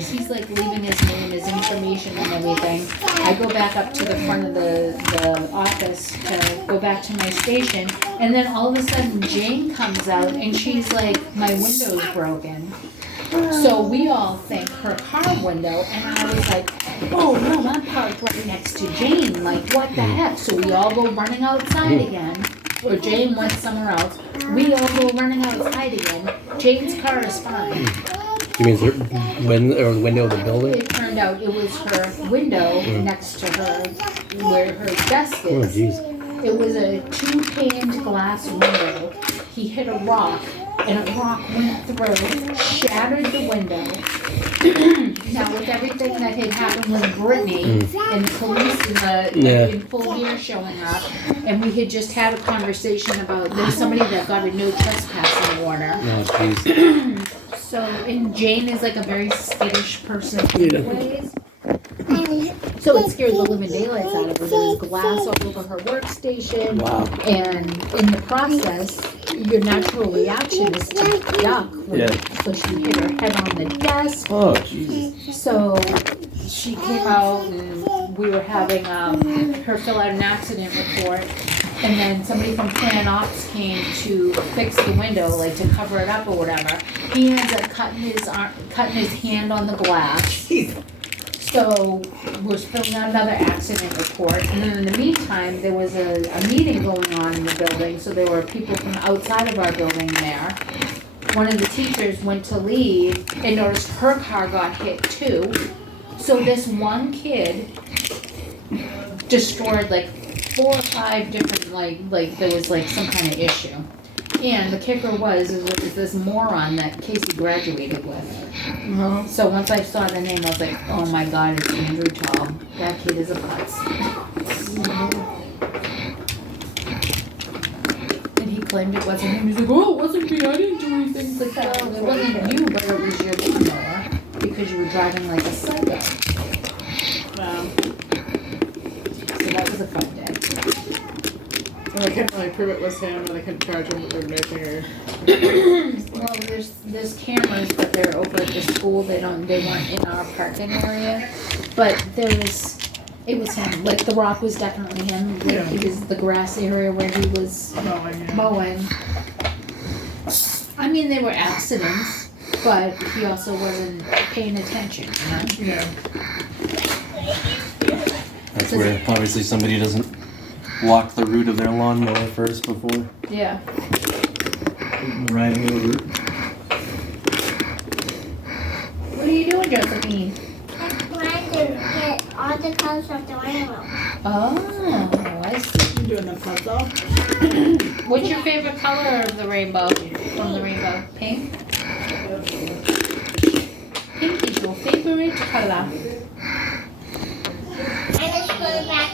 anyways, he's like leaving his name, his information and everything. I go back up to the front of the office to go back to my station, and then all of a sudden Jane comes out and she's like, my window's broken. So we all think her car window, and I was like, oh no, I'm parked right next to Jane, like what the heck? So we all go running outside again, or Jane went somewhere else. We all go running outside again. Jane's car is fine. You mean the window of the building? It turned out it was her window next to her, where her desk Oh, is. jeez. It was a 2-paned glass window. He hit a rock, and a rock went through, shattered the window. Now, with everything that had happened with Brittany and the police in full gear showing up, and we had just had a conversation about there's somebody that got a no trespassing order. Oh, jeez. So, and Jane is like a very skittish person anyways. So it scared the living daylights out of her. There was glass all over her workstation. Wow. And in the process, your natural reaction is to duck. So she hit her head on the desk. Oh, Jesus. So she came out and we were having her fill out an accident report. And then somebody from Plan Ops came to fix the window, like to cover it up or whatever. He ends up cutting his hand on the glass. So we're filling out another accident report, and then in the meantime, there was a meeting going on in the building, so there were people from outside of our building there. One of the teachers went to leave and noticed her car got hit too. So this one kid destroyed like 4 or 5 different, like there was like some kind of issue. And the kicker was this moron that Casey graduated with. So once I saw the name, I was like, oh my God, it's Andrew Tall. That kid is a putz. And he claimed it wasn't him. He's like, oh, it wasn't me. I didn't do anything like that. It wasn't you, but it was your lawnmower because you were driving like a psycho. So that was a fun day. Well, I couldn't really prove it was him, and I couldn't charge him with anything. Well, there's cameras, but they're over at the school. They weren't in our parking area. But it was him. Like the rock was definitely him. Like, it was the grass area where he was mowing. I mean, they were accidents, but he also wasn't paying attention. You know? Yeah. That's where obviously somebody doesn't walk the route of their lawnmower first before Yeah. riding over it. What are you doing, Josephine? I'm trying to get all the colors of the rainbow. Oh, I see. You doing a puzzle? What's your favorite color of the rainbow? From the rainbow? Pink? Pink is your favorite color. I just put it back